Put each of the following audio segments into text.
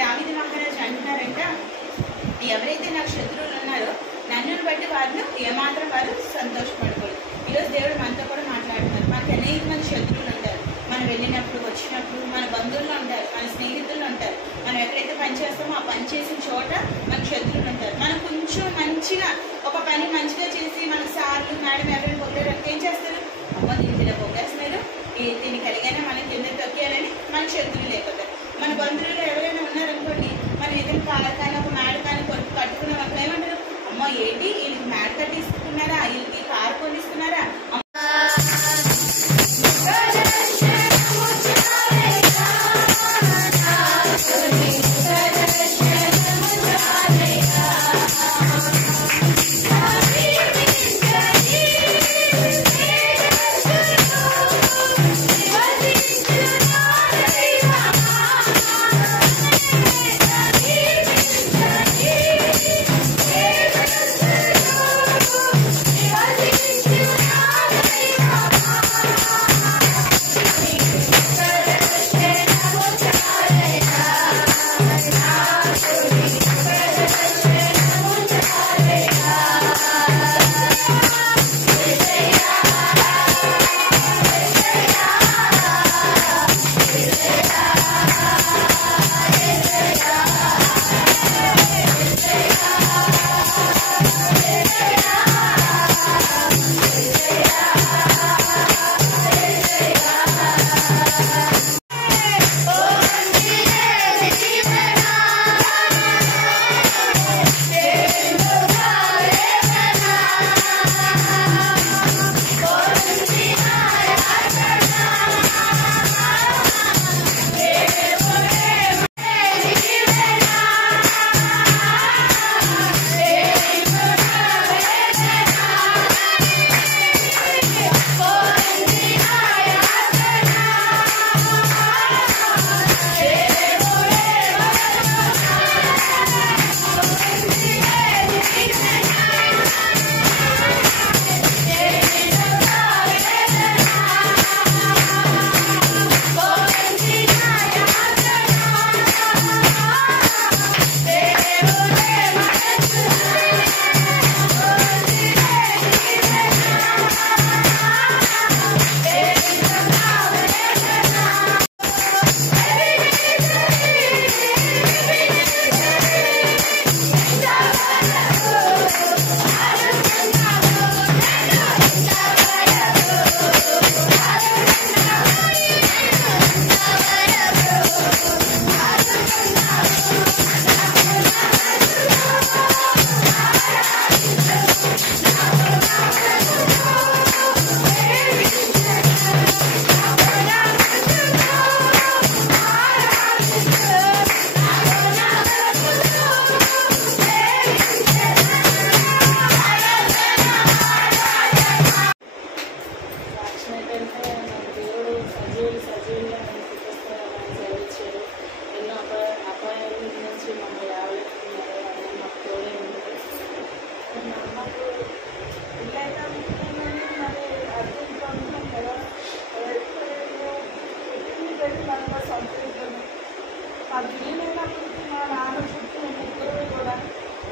దావీదు మహారాజు అంటున్నారంట, ఎవరైతే నాకు శత్రువులు ఉన్నారో నన్ను బట్టి వారిని ఏమాత్రం వారు సంతోషపడకూడదు. ఈరోజు దేవుడు మనతో కూడా మాట్లాడుతున్నారు. మనకి అనేక మంది శత్రువులు ఉంటారు. మనం వెళ్ళినప్పుడు వచ్చినప్పుడు మన బంధువులు ఉంటారు, మన స్నేహితులు ఉంటారు. మనం ఎక్కడైతే పని చేస్తామో ఆ పని చేసిన చోట మనకు శత్రువులు ఉంటారు. మనం కొంచెం మంచిగా ఒక పని మంచిగా చేసి మన సార్లు మేడం ఎవరైనా పొగలేరు ఏం చేస్తారు, అమ్మ దీన్ని ఇలా పొగేస్తున్నారు, దీన్ని కలిగానే మనకి కింద తొక్కేయాలని మన శత్రువులు లేకపోతారు. మన బంధువులు ఎవరైనా ఉన్నారనుకోండి, మనం ఏదైనా కారు కానీ ఒక మేడ కానీ కట్టుకున్నాం అక్కడ ఏమంటారు, అమ్మ ఏంటి వీళ్ళకి మేడ కట్టిస్తున్నారా, వీళ్ళకి కారు కొనిస్తున్నారా.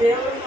దేవుడు